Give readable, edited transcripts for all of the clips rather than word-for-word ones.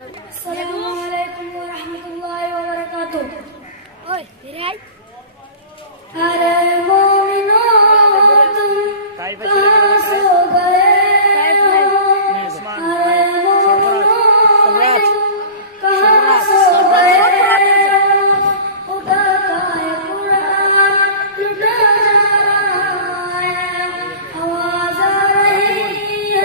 अस्सलामुअलैकुम वरहमतुल्लाहि वबरकातुह। अरे मोमिनो तुम कहाँ सो गए हो? अरे मोमिनो कहाँ सो गए हो? खुदा का ये कुरान लुटा जा रहा है, आवाज आ रही है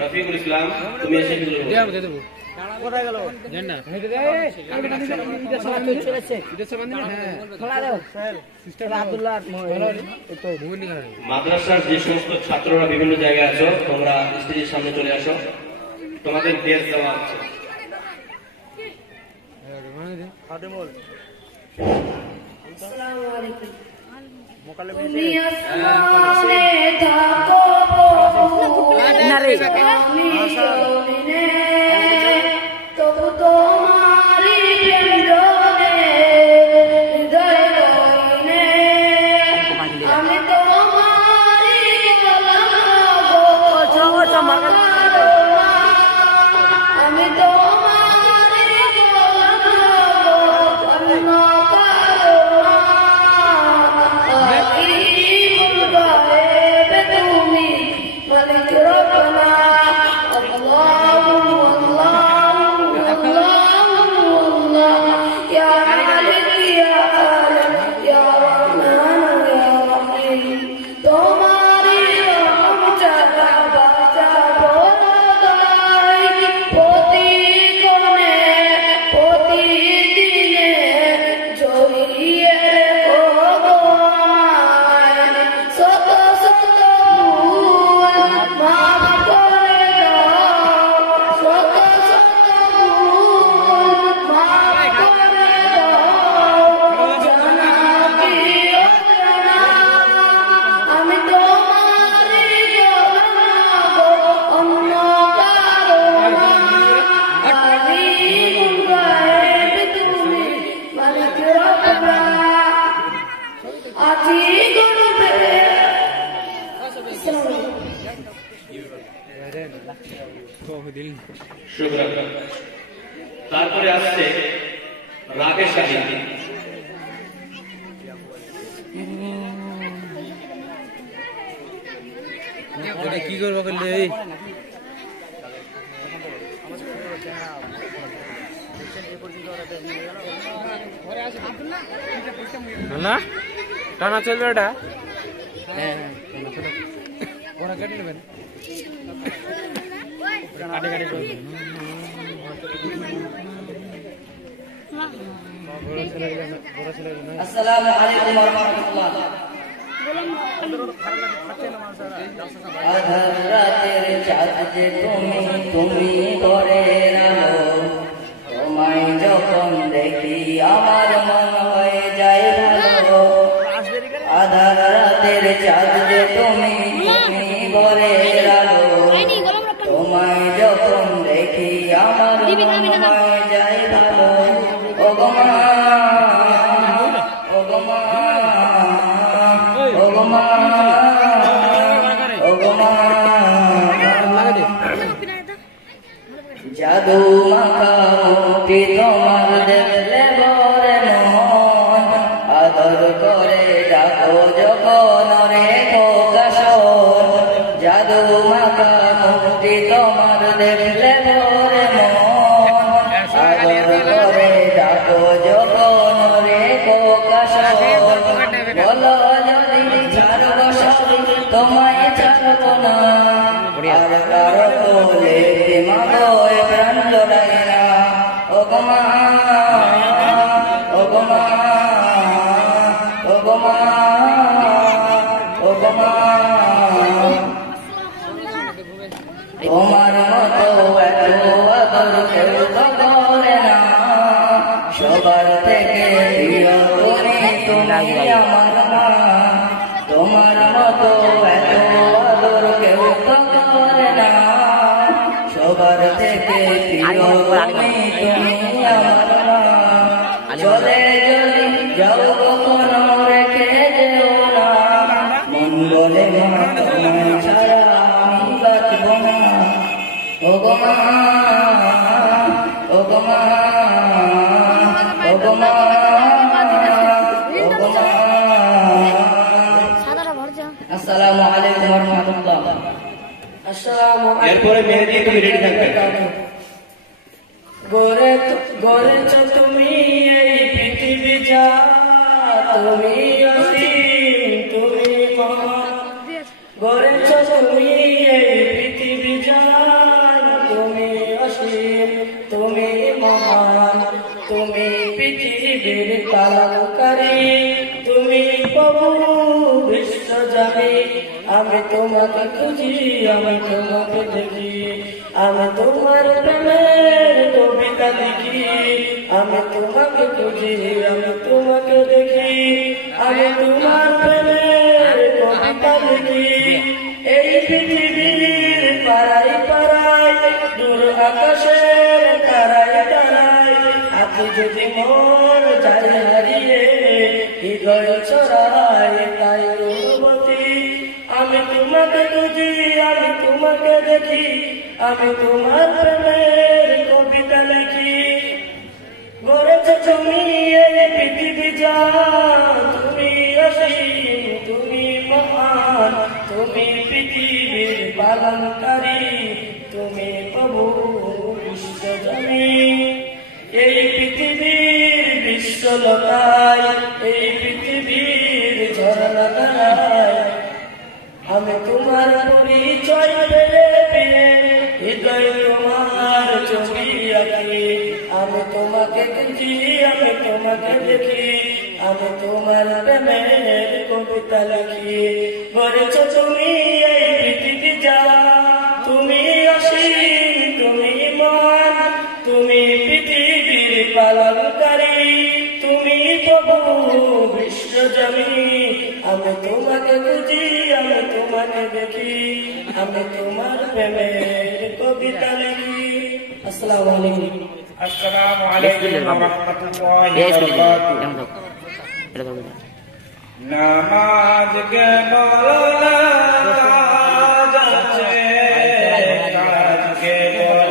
रफीकुल इस्लाम তুমি এসে মাদ্রাসার যে সমস্ত ছাত্ররা বিভিন্ন জায়গায় আছো তোমরা স্টেজের সামনে চলে আসো, তোমাদের দেশ দেওয়া আছে। अस्सलामु अलैकुम। रब्बना अल्लाहुम्मा শুভরাত। তারপরে আসছে রাগে শাহী। কি করবো করলে না টানা চলবে এটা ওরা কেটে নেবেন কাটে কাটে আসসালামু আলাইকুম ওয়া রাহমাতুল্লাহ। আধার রাতের চাঁদ যে তুমি ঘরের আলো, তোমায় যখন দেখি আমার মন হয়ে যায় ভালো। আধার রাতের চাঁদ যে তুমি ঘরের আলো, তোমায় যখন দেখি আমার মন হয়ে যায় ভালো। ও গো মা, ও গো মা, ও গো মা, ও গো মা, জাদু মাখা মুক্তি তোমার দেখলে বরে মন, আদর করে ডাকো যখন রেখো কাশন। জাদু মাখা মুক্তি তোমার দেখলে বরে মন, আদর করে ডাকো যখন রেখো কাশন। বলো যদি ছাড়বো সবই তোমায় ছাড়বো না, আর কারো কোলে মাগো এ প্রাণ জোড়াই না। ও গো মা, ও গো মা, ও গো মা, ও গো মা, তোমার মতো এত আদর কেউ তো করে না। সবার থেকে প্রিয় তুমি আমার মা। তোমার মতো এত আদর কেউ তো করে না। সবার থেকে প্রিয় তুমি আমার মা। চলে যদি যাও কখনো রেখে যেও না, মন বলে মা তোমায় ছাড়া আমি বাঁচব না। ও গো মা, ও গো মা, ও গো মা, ও গো মা। আসসালামু আলাইকুম ওয়া রাহমাতুল্লাহ। আসসালামু আলাইকুম। এরপরে মেহেদি তুমি রেডি থাকবে। গড়েছ তুমি এই পৃথিবী যা, তুমি অসীম, তুমি মহান। গড়েছ তুমি এই পৃথিবী যা, তুমি অসীম, তুমি মহান। তুমি পৃথিবীর পালনকারী, তুমি প্রভু বিশ্বজনী। আমি তোমাকে খুঁজি, আমি তোমাকে দেখি, আমি তোমার প্রেমের কবিতা লিখি। আমি তোমাকে খুঁজি, আমি তোমাকে দেখি, আমি তোমার প্রেমের কবিতা লিখি। এই পৃথিবীর পাড়ায় পাড়ায়, দূর আকাশের তারায় তারায়, আজ যদি মন যায় হারিয়ে, হৃদয় ছড়ায় তাই অনুভূতি। আমি তোমাকে খুঁজি, আমি তোমাকে দেখি, আমি তোমার প্রেমের কবিতা লিখি। গড়েছ তুমি এই পৃথিবী যা, তুমি অসীম, তুমি মহান। তুমি পৃথিবীর পালনকারী, তুমি প্রভু বিশ্বজনী। এই পৃথিবীর বিশ্বলতায়, এই পৃথিবীর ঝরনায়, আমি তোমার পরিচয় পেয়ে পেয়ে হৃদয় তোমার ছবি আঁকি। আমি তোমাকে খুঁজি, আমি তোমাকে দেখি, আমি তোমার প্রেমের কবিতা লিখি। গড়েছ তুমি এই পৃথিবী যা, তুমি অসীম, তুমি মহান। তুমি পৃথিবীর পালনকারী, তুমি প্রভু বিশ্বজনী। আমি তোমাকে খুঁজি, আমি তোমাকে দেখি, আমি তোমার প্রেমের কবিতা লিখি। আসসালামু আলাইকুম। আসসালামু আলাইকুম ওয়া রাহমাতুল্লাহি ওয়া বারাকাতুহু। নামাজ কে বলো না যাচ্ছে, কাজ কে বলো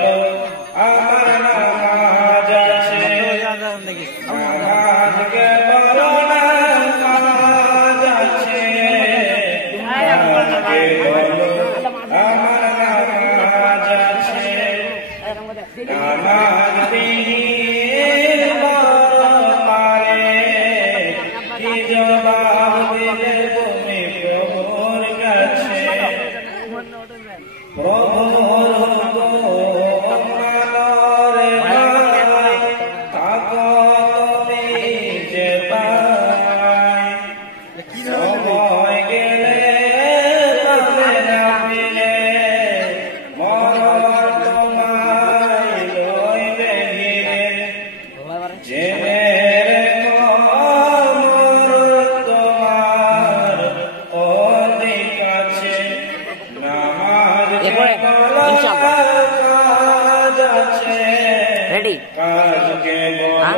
কাজকে বলো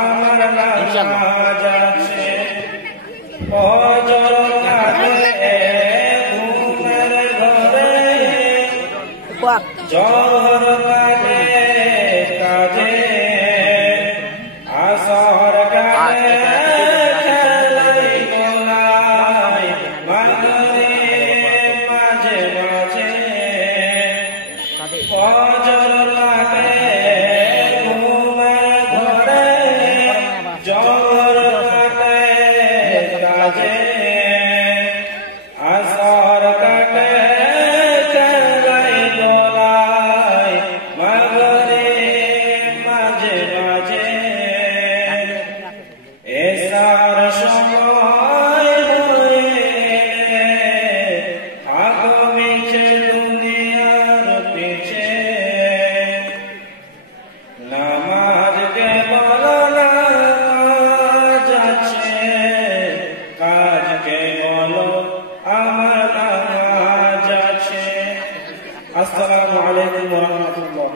আমার নামাজ আছে ফজর কাটে ঘুমের ঘরে জোহর কাটে কাজে আসর কাটে খেলাই গোলাই মাগরিব মাঝে মাঝে ফজর কাটে ঘুমের ঘরে জোহর কাটে কাজে আসর কাটে খেলাই গোলাই মাগরিব মাঝে মাঝে এসার সময় হয়ে থাকো মিছে দুনিয়ার পিছে নামাজকে বলো নামাজ আছে কাজকে বলো আমার নামাজ আছে আসসালামু আলাইকুম ওয়া রাহমাতুল্লাহ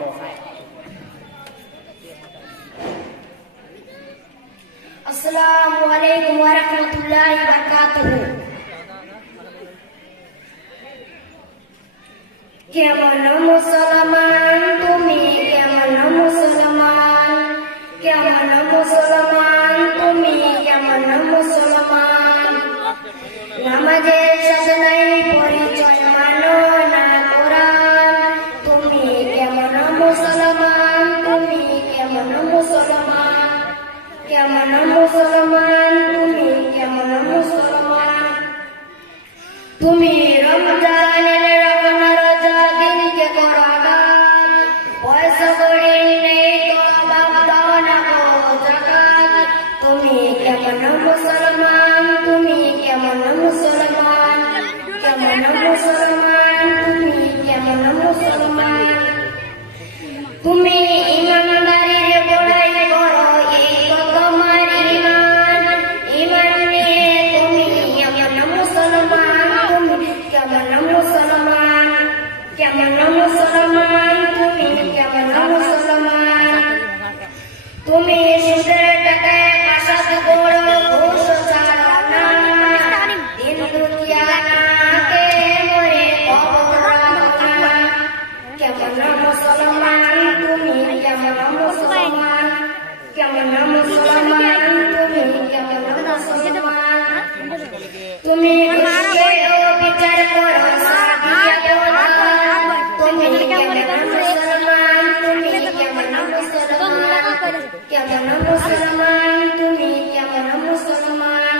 আসসালামু আলাইকুম ওয়া রাহমাতুল্লাহি ওয়া বারাকাতুহু। কেমন মুসলমান তুমি কেমন মুসলমান কেমন মুসলমান তুমি কেমন মুসলমান নামাজের সাথে নাই পরিচয় মানো না কোরআন তুমি কেমন মুসলমান তুমি কেমন মুসলমান কেমন মুসলমান তুমি কেমন মুসলমান তুমি রমজানের রোজা দিনকে করো আঘাত পয়সা করি নেই তো বাপ দাও না গো যাকাত তুমি কেমন মুসলমান তুমি কেমন মুসলমান কেমন মুসলমান তুমি কেমন মুসলমান তুমি ইমানদারির বড়াই করো এই তো তোমার ঈমান ঈমান নিয়ে তুমি কেমন মুসলমান তুমি কেমন মুসলমান কেমন মুসলমান তুমি কেমন মুসলমান তুমি সুদের টাকায় পাশাত করো ঘুষ ছাড়ো না দিন দুনিয়া না কে মরে কবর না কেমন মুসলমান তুমি কেমন মুসলমান কেমন মুসলমান তুমি কেমন মুসলমান তুমি বিচার করো তুমি কেমন মুসলমান তুমি কেমন মুসলমান কেমন মুসলমান তুমি কেমন মুসলমান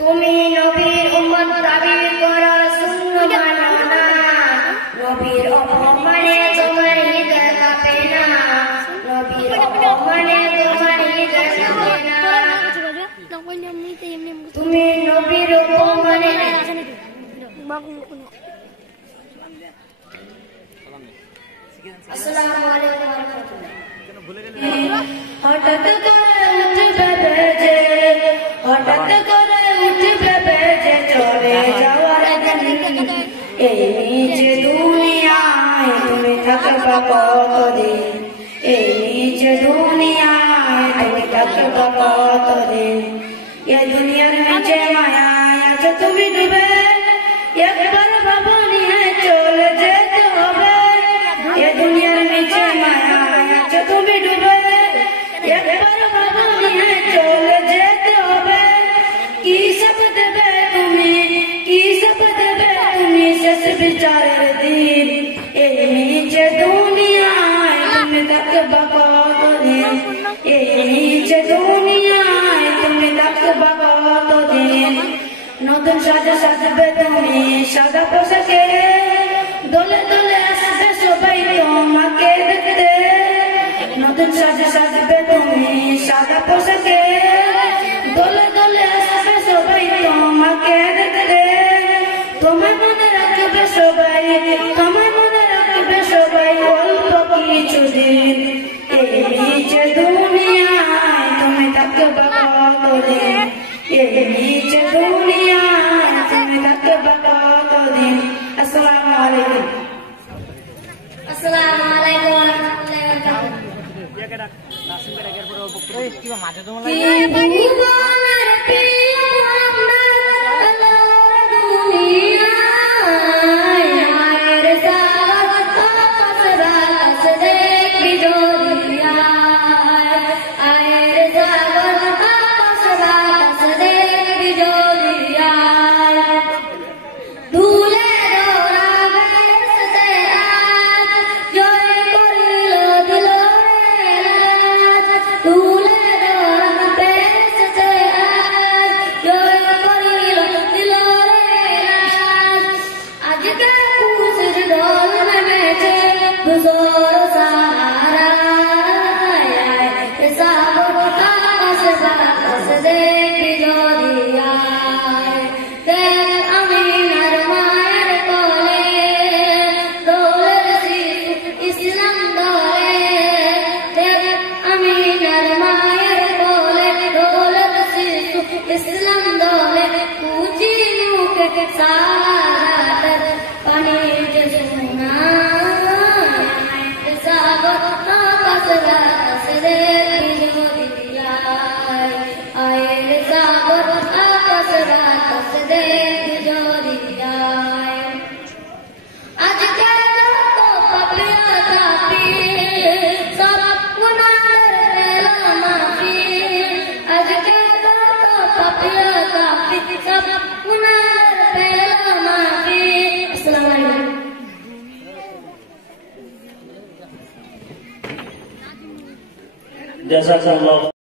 তুমি নবীর উম্মত দাবি করো সুন্নাত মানো না নবীর অপমানে তোমার হৃদয় কাঁপে না নবীর অপমানে তোমার হৃদয় কাঁপে না তুমি নবীর অপমানে আসসালামু আলাইকুম ওয়া রাহমাতুল্লাহ হঠাৎ করে উঠবে বেজে হঠাৎ করে উঠবে বেজে চলে যাওয়ার দিন এই নিচে দুনিয়ায় তুমি থাকবা কতদিন এই নিচে দুনিয়ায় তুমি থাকবা কতদিন এ দুনিয়ার নিচে মায়ায় আছো তুমি ডুবে একবার ভাবো নিয়ে চলে যেতে হবে এ দুনিয়ার নিচে মায়ায় আছো তুমি ডুবে একবার ভাবো নিয়ে চলে যেতে হবে কি সব দেবে তুমি কি সব দেবে তুমি শেষ বিচারের দিন এই নিচে দুনিয়ায় তুমি থাকবা কতদিন এই নিচে দুনিয়ায় তুমি থাকবা কতদিন নতুন সাজে সাজবে তুমি সাদা পোশাকে দোলে দোলে আসবে সবাই তোমাকে দেখতে নতুন সাজে সাজবে তুমি সাদা পোশাকে দোলে দোলে আসবে সবাই তোমাকে দেখতে তোমার মনে রাখবে সবাই তোমার মনে রাখবে সবাই অল্প কিছুদিন এই নিচে দুনিয়ায় তুমি থাকবা কতদিন এই নিচে দুনিয়ায় তুমি থাকবা কতদিন আসসালামু আলাইকুম আসসালামু আলাইকুম ওয়া রাহমাতুল্লাহি ওয়া বারাকাতুহু जज़ाकल्लाह।